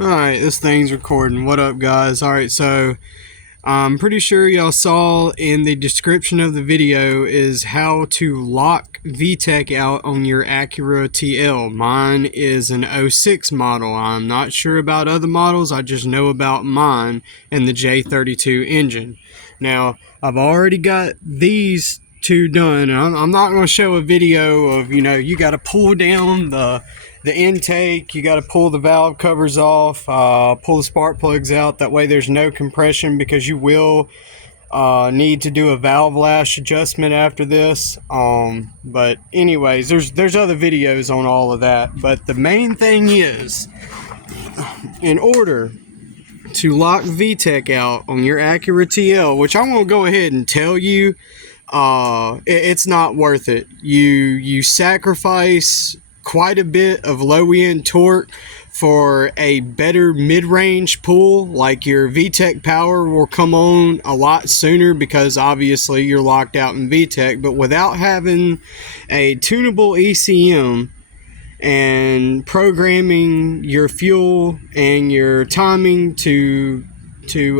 Alright, this thing's recording. What up, guys? Alright, so I'm pretty sure y'all saw in the description of the video is how to lock VTEC out on your Acura TL. Mine is an '06 model. I'm not sure about other models. I just know about mine and the J32 engine. Now, I've already got these two done. I'm not going to show a video of, you got to pull down the intake, you got to pull the valve covers off, pull the spark plugs out. That way there's no compression, because you will need to do a valve lash adjustment after this. But anyways, there's other videos on all of that. But the main thing is, in order to lock VTEC out on your Acura TL, which I'm going to go ahead and tell you, it's not worth it. You sacrifice quite a bit of low end torque for a better mid-range pull. Like, your VTEC power will come on a lot sooner, because obviously you're locked out in VTEC. But without having a tunable ECM and programming your fuel and your timing to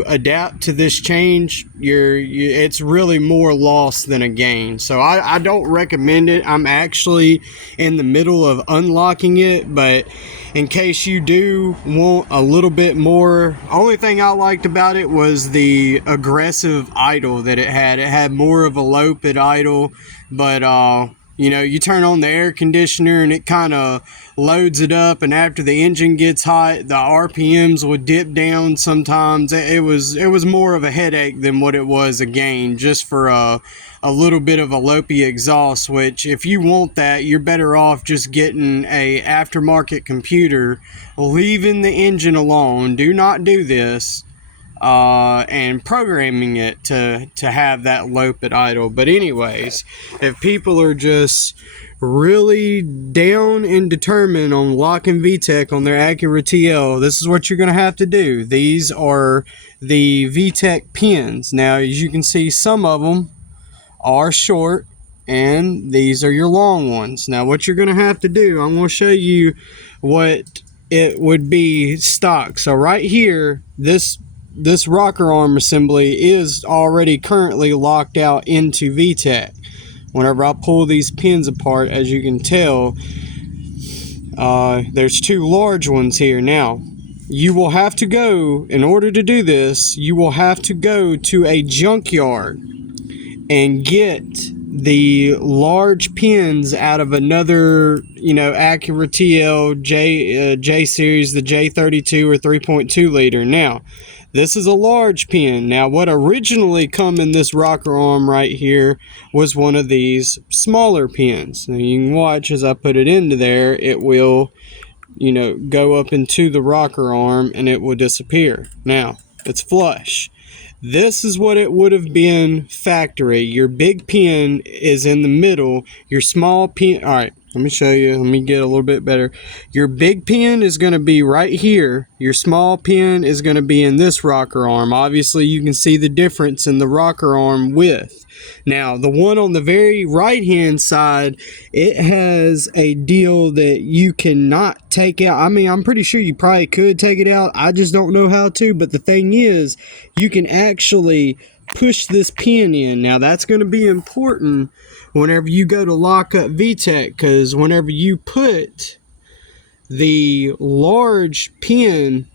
adapt to this change, it's really more loss than a gain. So I don't recommend it. I'm actually in the middle of unlocking it, but in case you do want a little bit more, only thing I liked about it was the aggressive idle that it had. It had more of a low-pid idle, but you turn on the air conditioner and it kind of loads it up, and after the engine gets hot, the RPMs would dip down sometimes. It was more of a headache than what it was a gain, just for a little bit of a loopy exhaust, which, if you want that, you're better off just getting a aftermarket computer, leaving the engine alone. Do not do this. And programming it to have that low-pid idle. But anyways, if people are just really down and determined on locking VTEC on their Acura TL, this is what you're going to have to do. These are the VTEC pins. Now, as you can see, some of them are short, and these are your long ones. Now, what you're going to have to do, I'm going to show you what it would be stock. So right here, this rocker arm assembly is already currently locked out into VTEC. Whenever I pull these pins apart, as you can tell, there's two large ones here. Now, you will have to go, in order to do this, you will have to go to a junkyard and get the large pins out of another, Acura TL J series, the J32 or 3.2 liter. Now, this is a large pin. Now, what originally come in this rocker arm right here was one of these smaller pins. Now, you can watch as I put it into there, it will, go up into the rocker arm and it will disappear. Now, it's flush. This is what it would have been factory. Your big pin is in the middle. Your small pin, all right, let me show you. Let me get a little bit better. Your big pin is going to be right here. Your small pin is going to be in this rocker arm. Obviously, you can see the difference in the rocker arm width. Now, the one on the very right-hand side, it has a deal that you cannot take out. I mean, I'm pretty sure you probably could take it out. I just don't know how to. But the thing is, you can actually push this pin in. Now, that's going to be important whenever you go to lock up VTEC, because whenever you put the large pin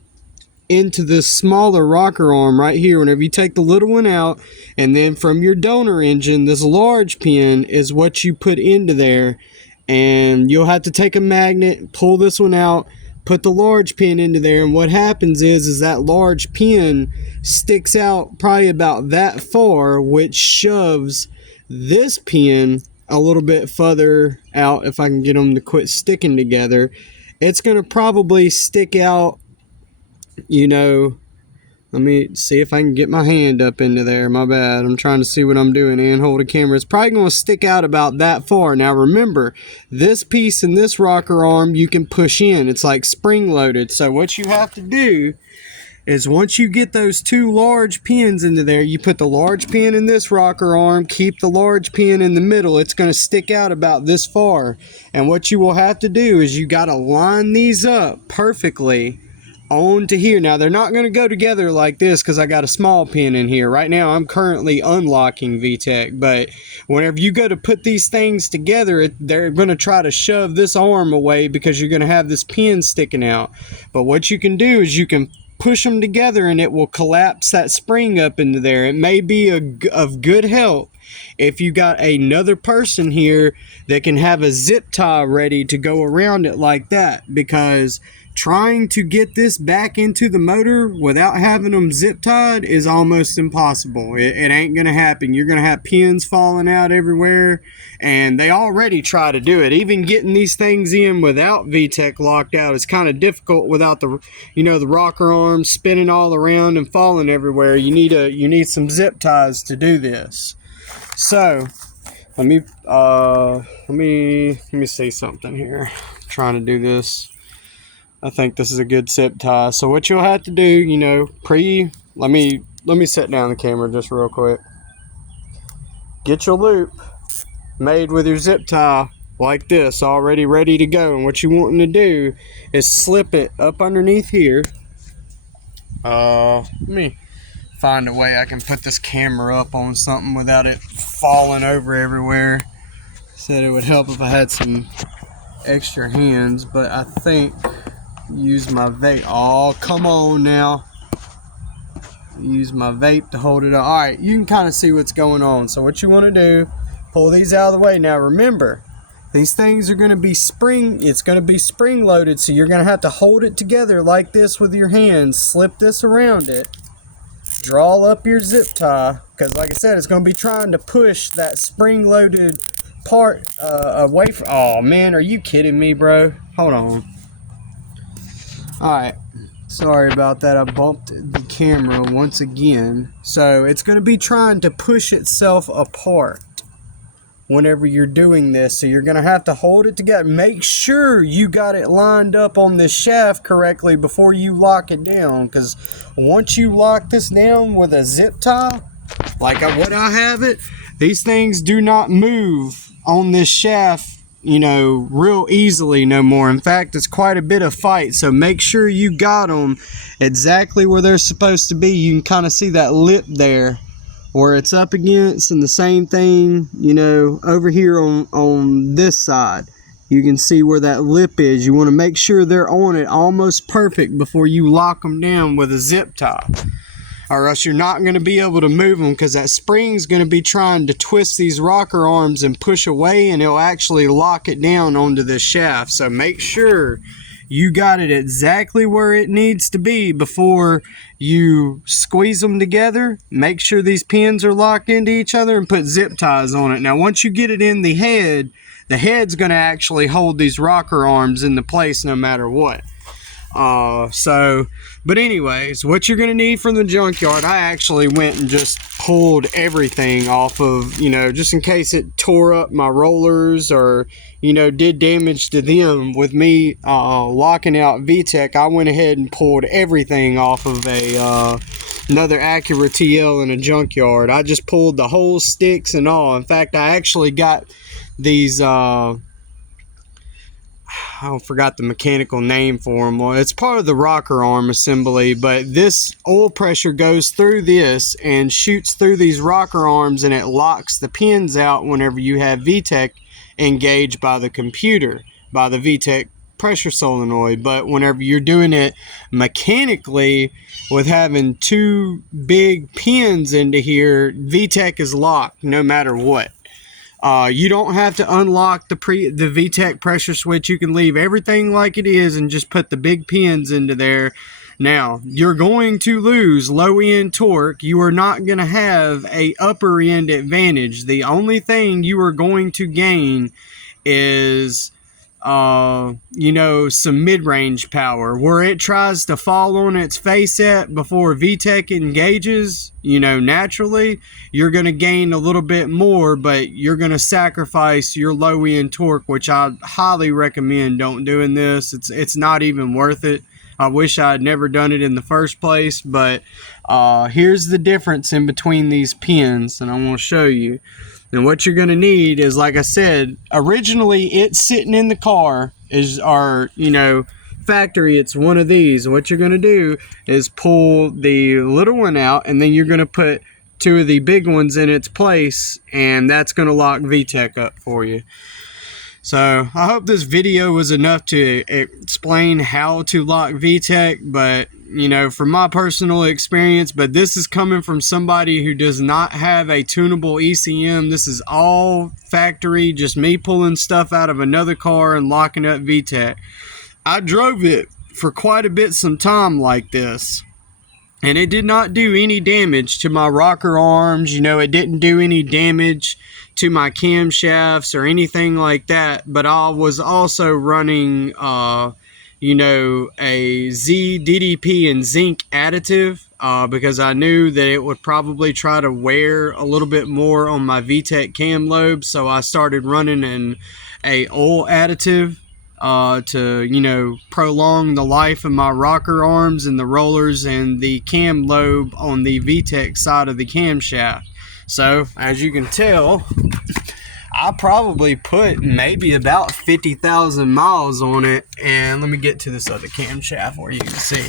into this smaller rocker arm right here, whenever you take the little one out, and then from your donor engine, this large pin is what you put into there, and you'll have to take a magnet, pull this one out, put the large pin into there, and what happens is that large pin sticks out probably about that far, which shoves this pin a little bit further out. If I can get them to quit sticking together, it's going to probably stick out, let me see if I can get my hand up into there. My bad. I'm trying to see what I'm doing and hold a camera. It's probably going to stick out about that far. Now, remember, this piece in this rocker arm you can push in. It's like spring loaded. So what you have to do is, once you get those two large pins into there, you put the large pin in this rocker arm, keep the large pin in the middle. It's going to stick out about this far. And what you will have to do is, you got to line these up perfectly on to here. Now they're not going to go together like this because I got a small pin in here. Right now I'm currently unlocking VTEC, but whenever you go to put these things together, they're going to try to shove this arm away because you're going to have this pin sticking out. But what you can do is you can push them together and it will collapse that spring up into there. It may be of good help if you got another person here that can have a zip tie ready to go around it like that, because trying to get this back into the motor without having them zip tied is almost impossible. It ain't gonna happen. You're gonna have pins falling out everywhere, and they already try to do it. Even getting these things in without VTEC locked out is kind of difficult without the, the rocker arms spinning all around and falling everywhere. You need some zip ties to do this. So let me see something here. I'm trying to do this. I think this is a good zip tie. So what you'll have to do, let me set down the camera just real quick. Get your loop made with your zip tie like this, already ready to go. And what you want to do is slip it up underneath here. Let me find a way I can put this camera up on something without it falling over everywhere. Said it would help if I had some extra hands, but I think use my vape. Oh, come on now. Use my vape to hold it up. All right, you can kind of see what's going on. So what you want to do, pull these out of the way. Now remember, these things are going to be it's going to be spring loaded, so you're going to have to hold it together like this with your hands. Slip this around it. Draw up your zip tie, because like I said, it's going to be trying to push that spring loaded part away from. Oh man, are you kidding me, bro? Hold on. Alright, sorry about that. I bumped the camera once again. So it's going to be trying to push itself apart whenever you're doing this. So you're going to have to hold it together. Make sure you got it lined up on this shaft correctly before you lock it down. Because once you lock this down with a zip tie, like what I have it, these things do not move on this shaft, real easily no more. In fact, it's quite a bit of fight. So make sure you got them exactly where they're supposed to be. You can kind of see that lip there where it's up against, and the same thing, over here on this side. You can see where that lip is. You want to make sure they're on it almost perfect before you lock them down with a zip tie, or else you're not going to be able to move them, because that spring's going to be trying to twist these rocker arms and push away, and it'll actually lock it down onto this shaft. So make sure you got it exactly where it needs to be before you squeeze them together. Make sure these pins are locked into each other and put zip ties on it. Now once you get it in the head's going to actually hold these rocker arms into place no matter what. But anyways, what you're going to need from the junkyard, I actually went and just pulled everything off of, just in case it tore up my rollers or, did damage to them. With me locking out VTEC, I went ahead and pulled everything off of another Acura TL in a junkyard. I just pulled the whole sticks and all. In fact, I actually got these I forgot the mechanical name for them. Well, it's part of the rocker arm assembly, but this oil pressure goes through this and shoots through these rocker arms, and it locks the pins out whenever you have VTEC engaged by the computer, by the VTEC pressure solenoid. But whenever you're doing it mechanically with having two big pins into here, VTEC is locked no matter what. You don't have to unlock the VTEC pressure switch. You can leave everything like it is and just put the big pins into there. Now, you're going to lose low end torque. You are not going to have a upper end advantage. The only thing you are going to gain is some mid-range power. Where it tries to fall on its face at before VTEC engages, naturally, you're going to gain a little bit more, but you're going to sacrifice your low-end torque, which I highly recommend don't doing this. It's not even worth it. I wish I had never done it in the first place, but here's the difference in between these pins, and I want to show you. And what you're going to need is, like I said, originally it's sitting in the car are factory, it's one of these. What you're going to do is pull the little one out, and then you're going to put two of the big ones in its place, and that's going to lock VTEC up for you. So I hope this video was enough to explain how to lock VTEC, but you know, from my personal experience, but this is coming from somebody who does not have a tunable ECM. This is all factory, just me pulling stuff out of another car and locking up VTEC. I drove it for quite a bit some time like this, and it did not do any damage to my rocker arms. You know, it didn't do any damage to my camshafts or anything like that. But I was also running, you know, a Z, DDP, and zinc additive because I knew that it would probably try to wear a little bit more on my VTEC cam lobe. So I started running a oil additive to, you know, prolong the life of my rocker arms and the rollers and the cam lobe on the VTEC side of the camshaft. So as you can tell, I probably put maybe about 50,000 miles on it. And let me get to this other camshaft where you can see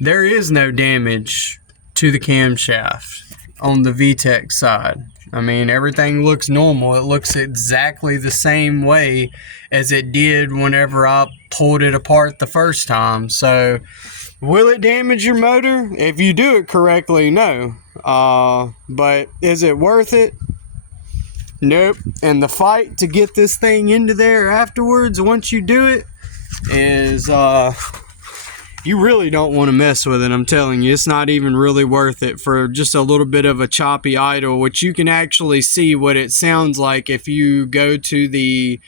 there is no damage to the camshaft on the VTEC side. I mean, everything looks normal. It looks exactly the same way as it did whenever I pulled it apart the first time. So will it damage your motor? If you do it correctly, no. But is it worth it? Nope. And the fight to get this thing into there afterwards, once you do it, is you really don't want to mess with it. I'm telling you, it's not even really worth it for just a little bit of a choppy idle, which you can actually see what it sounds like if you go to the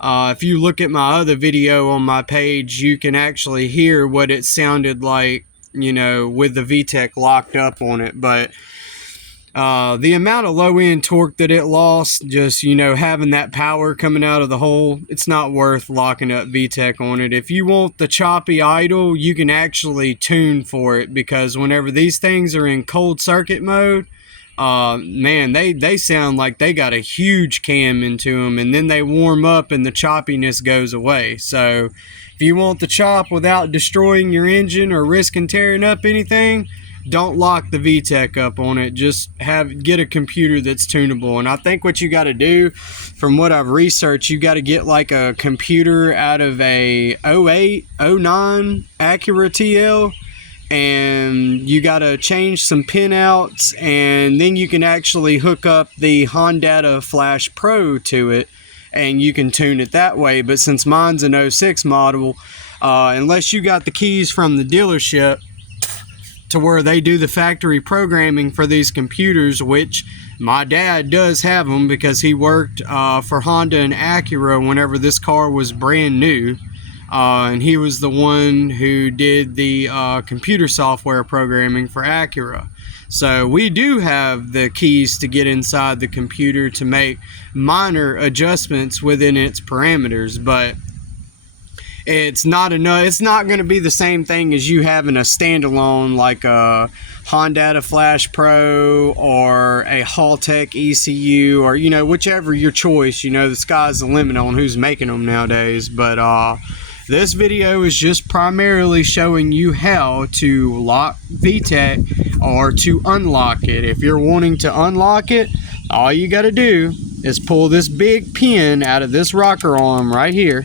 if you look at my other video on my page. You can actually hear what it sounded like, you know, with the VTEC locked up on it. But the amount of low end torque that it lost, just, you know, having that power coming out of the hole, it's not worth locking up VTEC on it. If you want the choppy idle, you can actually tune for it, because whenever these things are in cold circuit mode, man, they sound like they got a huge cam into them, and then they warm up and the choppiness goes away. So if you want the chop without destroying your engine or risking tearing up anything, don't lock the VTEC up on it. Just get a computer that's tunable. And I think what you got to do, from what I've researched, you got to get like a computer out of a 08, 09 Acura TL, and you got to change some pinouts, and then you can actually hook up the Honda Flash Pro to it, and you can tune it that way. But since mine's an 06 model, unless you got the keys from the dealership to where they do the factory programming for these computers, which my dad does have them because he worked for Honda and Acura whenever this car was brand new, and he was the one who did the computer software programming for Acura. So we do have the keys to get inside the computer to make minor adjustments within its parameters, but it's not enough. It's not going to be the same thing as you having a standalone like a Honda Flash Pro or a Haltech ECU, or, you know, whichever your choice. You know, the sky's the limit on who's making them nowadays. But this video is just primarily showing you how to lock VTEC or to unlock it. If you're wanting to unlock it, all you got to do is pull this big pin out of this rocker arm right here.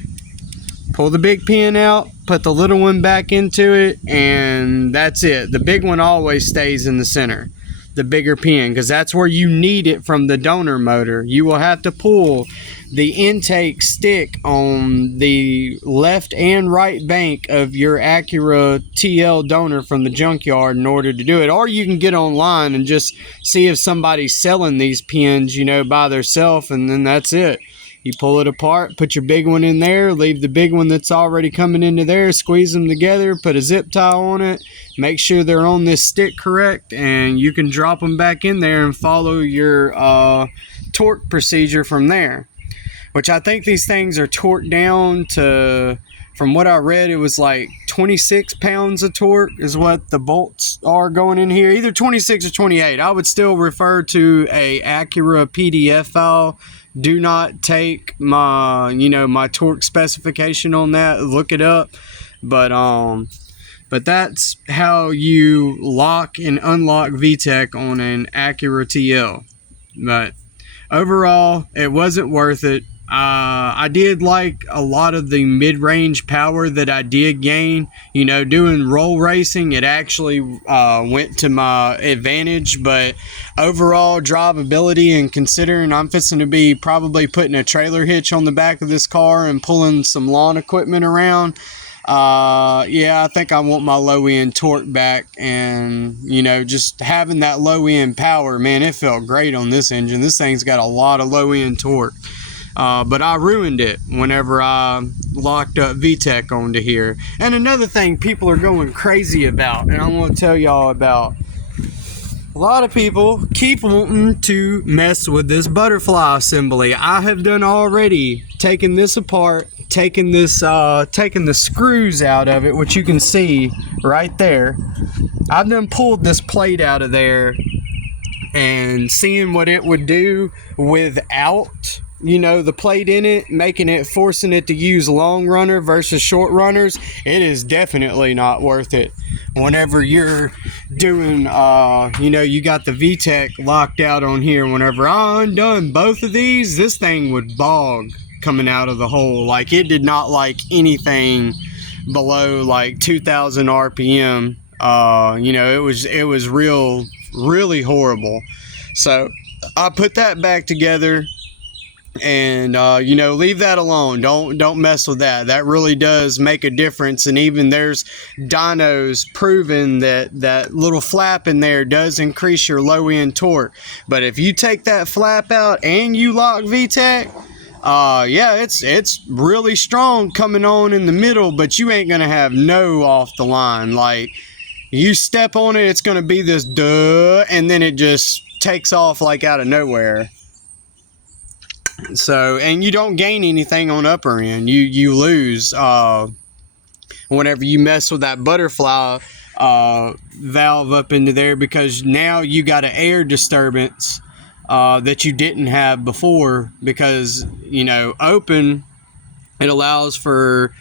Pull the big pin out, put the little one back into it, and that's it. The big one always stays in the center, the bigger pin, because that's where you need it from the donor motor. You will have to pull the intake stick on the left and right bank of your Acura TL donor from the junkyard in order to do it. Or you can get online and just see if somebody's selling these pins, you know, by themselves, and then that's it. You pull it apart, put your big one in there, leave the big one that's already coming into there, squeeze them together, put a zip tie on it, make sure they're on this stick correct, and you can drop them back in there and follow your torque procedure from there. Which I think these things are torqued down to, from what I read, it was like 26 pounds of torque is what the bolts are going in here. Either 26 or 28. I would still refer to a Acura PDF file. Do not take my, you know, my torque specification on that. Look it up. But that's how you lock and unlock VTEC on an Acura TL. But overall, it wasn't worth it. I did like a lot of the mid-range power that I did gain. You know, doing roll racing, it actually went to my advantage. But overall drivability, and considering I'm fixing to be probably putting a trailer hitch on the back of this car and pulling some lawn equipment around, yeah, I think I want my low end torque back. And you know, just having that low end power, man, it felt great on this engine. This thing's got a lot of low end torque, but I ruined it whenever I locked up VTEC onto here. And another thing people are going crazy about, and I want to tell y'all about, a lot of people keep wanting to mess with this butterfly assembly. I have done already taken this apart, taking the screws out of it, which you can see right there. I've done pulled this plate out of there and seeing what it would do without, you know, the plate in it, forcing it to use long runner versus short runners. It is definitely not worth it. Whenever you're doing, you know, you got the VTEC locked out on here. Whenever I undone both of these, this thing would bog coming out of the hole. Like, it did not like anything below like 2,000 RPM. You know, it was really horrible. So I put that back together, and you know, leave that alone. Don't mess with that. That really does make a difference. And even there's dynos proving that little flap in there does increase your low end torque. But if you take that flap out and you lock VTEC, yeah, it's really strong coming on in the middle, but you ain't gonna have no off the line. Like, you step on it, it's gonna be this duh, and then it just takes off like out of nowhere. So, and you don't gain anything on upper end. You lose whenever you mess with that butterfly valve up into there, because now you got an air disturbance that you didn't have before. Because, you know, open, it allows for,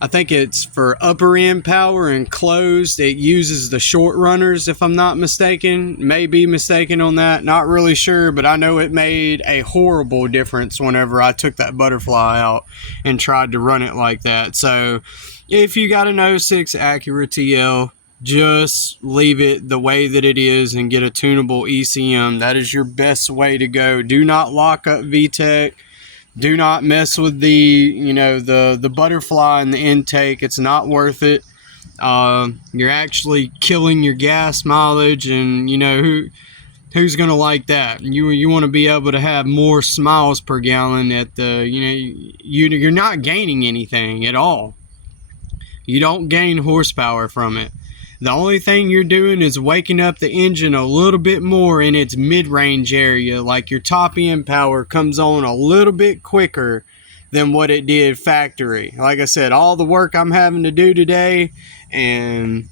I think it's for upper end power, and closed, it uses the short runners, if I'm not mistaken. May be mistaken on that, not really sure, but I know it made a horrible difference whenever I took that butterfly out and tried to run it like that. So if you got an 06 Acura TL, just leave it the way that it is and get a tunable ECM. That is your best way to go. Do not lock up VTEC. Do not mess with the, you know, the butterfly in the intake. It's not worth it. You're actually killing your gas mileage, and you know who's gonna like that. You want to be able to have more miles per gallon at the, you know, you're not gaining anything at all. You don't gain horsepower from it. The only thing you're doing is waking up the engine a little bit more in its mid-range area. Like, your top end power comes on a little bit quicker than what it did factory. Like I said, all the work I'm having to do today and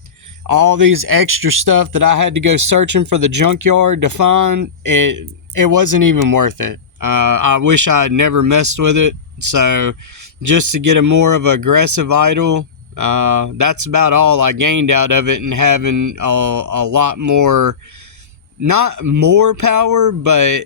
all these extra stuff that I had to go searching for the junkyard to find, it wasn't even worth it. I wish I had never messed with it. So just to get a more of an aggressive idle, that's about all I gained out of it. And having a lot more, not more power, but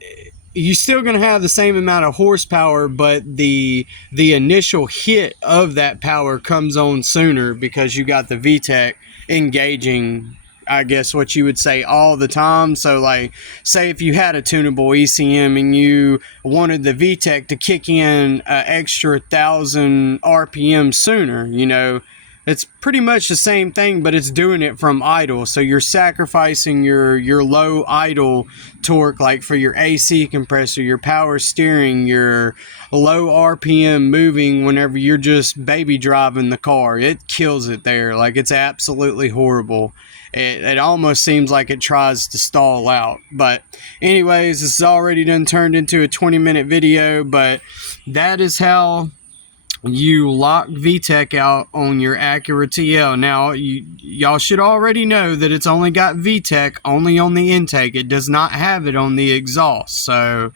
you're still going to have the same amount of horsepower, but the initial hit of that power comes on sooner because you got the VTEC engaging, I guess what you would say, all the time. So like, say if you had a tunable ECM and you wanted the VTEC to kick in an extra 1,000 RPM sooner, you know, it's pretty much the same thing, but it's doing it from idle. So you're sacrificing your low idle torque, like for your AC compressor, your power steering, your low RPM moving whenever you're just baby driving the car. It kills it there. Like, it's absolutely horrible. It almost seems like it tries to stall out. But anyways, this has already done turned into a 20-minute video, but that is how you lock VTEC out on your Acura TL. Now, y'all should already know that it's only got VTEC only on the intake. It does not have it on the exhaust. So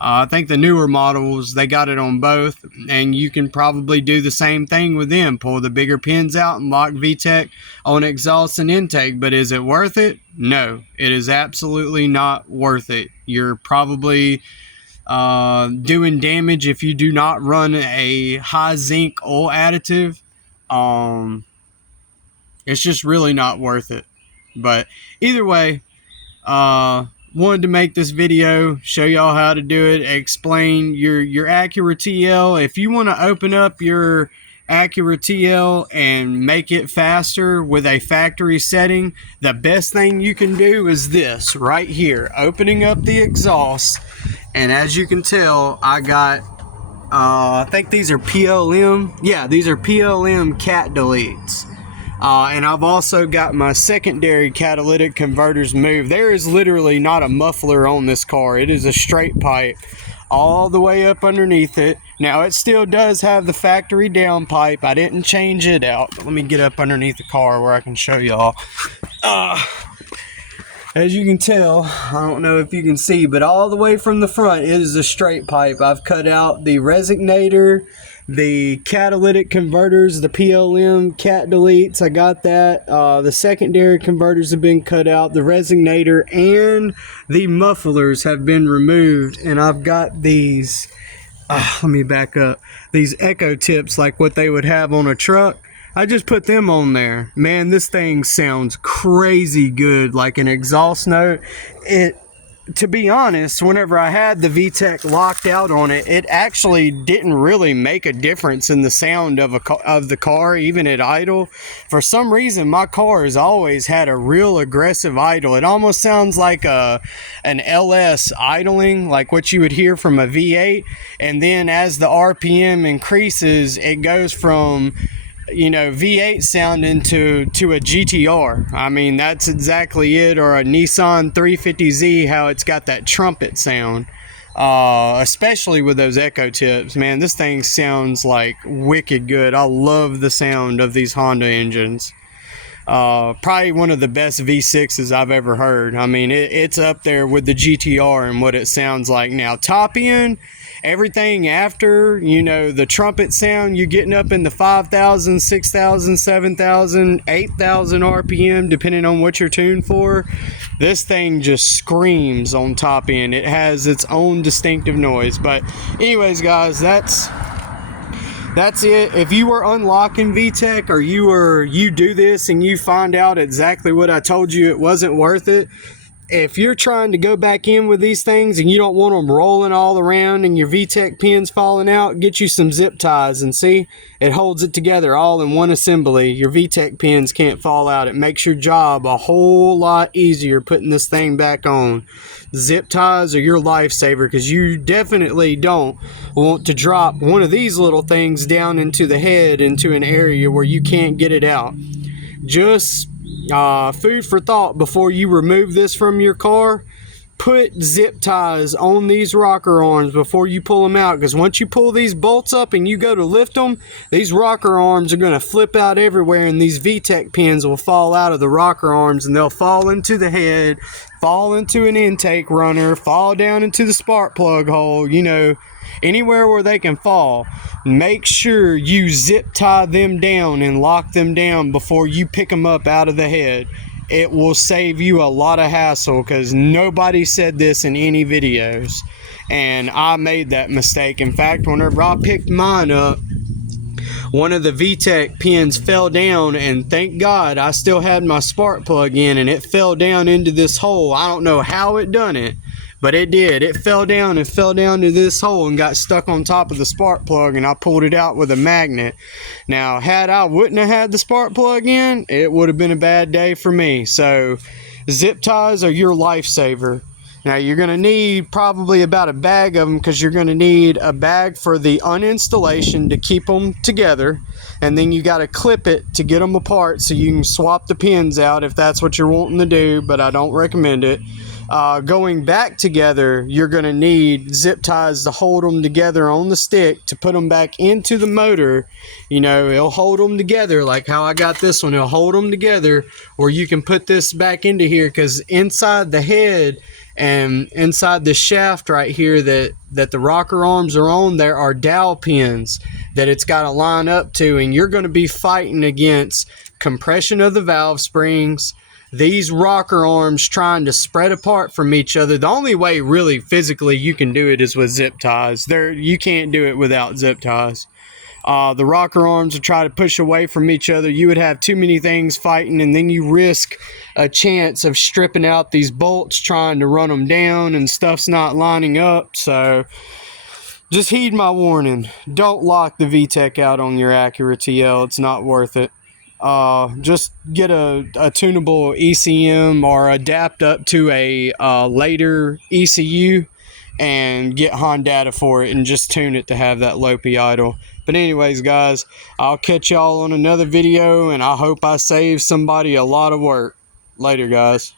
I think the newer models, they got it on both, and you can probably do the same thing with them. Pull the bigger pins out and lock VTEC on exhaust and intake, but is it worth it? No, it is absolutely not worth it. You're probably doing damage if you do not run a high zinc oil additive. It's just really not worth it. But either way, wanted to make this video, show y'all how to do it, explain your Acura TL. If you want to open up your Acura TL and make it faster with a factory setting, the best thing you can do is this right here, opening up the exhaust. And as you can tell, I got I think these are PLM. Yeah, these are PLM cat deletes. And I've also got my secondary catalytic converters moved. There is literally not a muffler on this car. It is a straight pipe all the way up underneath it. Now, it still does have the factory down pipe. I didn't change it out. But let me get up underneath the car where I can show y'all. As you can tell, I don't know if you can see, but all the way from the front it is a straight pipe. I've cut out the resonator, the catalytic converters, the PLM cat deletes. I got that. The secondary converters have been cut out. The resonator and the mufflers have been removed. And I've got these, let me back up, these echo tips like what they would have on a truck. I just put them on there. Man, this thing sounds crazy good, like an exhaust note. To be honest, whenever I had the VTEC locked out on it, it actually didn't really make a difference in the sound of the car, even at idle. For some reason, my car has always had a real aggressive idle. It almost sounds like an LS idling, like what you would hear from a V8. And then as the RPM increases, it goes from V8 sound into a GTR. I mean, that's exactly it. Or a Nissan 350Z, how it's got that trumpet sound. Especially with those echo tips, man, this thing sounds like wicked good. I love the sound of these Honda engines. Probably one of the best V6s I've ever heard. I mean, it's up there with the GTR and what it sounds like. Now, top end, everything after, the trumpet sound, you're getting up in the 5,000, 6,000, 7,000, 8,000 RPM, depending on what you're tuned for. This thing just screams on top end. It has its own distinctive noise. But anyways, guys, that's it. If you were unlocking VTEC, or you do this and you find out exactly what I told you, it wasn't worth it. If you're trying to go back in with these things and you don't want them rolling all around and your VTEC pins falling out, get you some zip ties and see, it holds it together all in one assembly. Your VTEC pins can't fall out. It makes your job a whole lot easier putting this thing back on. Zip ties are your lifesaver, because you definitely don't want to drop one of these little things down into the head, into an area where you can't get it out. Just food for thought before you remove this from your car. Put zip ties on these rocker arms before you pull them out, because once you pull these bolts up and you go to lift them, these rocker arms are going to flip out everywhere, and these VTEC pins will fall out of the rocker arms, and they'll fall into the head, fall into an intake runner, fall down into the spark plug hole, anywhere where they can fall. Make sure you zip tie them down and lock them down before you pick them up out of the head. It will save you a lot of hassle, because nobody said this in any videos, and I made that mistake. In fact, whenever I picked mine up, one of the VTEC pins fell down, and thank God I still had my spark plug in, and it fell down into this hole. I don't know how it done it, but it did. It fell down to this hole and got stuck on top of the spark plug, and I pulled it out with a magnet. Now, had I wouldn't have had the spark plug in, it would have been a bad day for me. So zip ties are your lifesaver. Now, you're going to need probably about a bag of them, because you're going to need a bag for the uninstallation to keep them together, and then you got to clip it to get them apart so you can swap the pins out if that's what you're wanting to do, but I don't recommend it. Going back together, you're going to need zip ties to hold them together on the stick to put them back into the motor. It'll hold them together like how I got this one. It'll hold them together, or you can put this back into here, because inside the head And inside the shaft right here that the rocker arms are on, there are dowel pins that it's got to line up to, and you're going to be fighting against compression of the valve springs, these rocker arms trying to spread apart from each other. The only way really physically you can do it is with zip ties. You can't do it without zip ties. The rocker arms will try to push away from each other. You would have too many things fighting, and then you risk a chance of stripping out these bolts trying to run them down, and stuff's not lining up. So just heed my warning. Don't lock the VTEC out on your Acura TL. It's not worth it. Just get a tunable ECM or adapt up to a later ECU and get Honda for it and just tune it to have that low P idle. But anyways, guys, I'll catch y'all on another video, and I hope I save somebody a lot of work. Later, guys.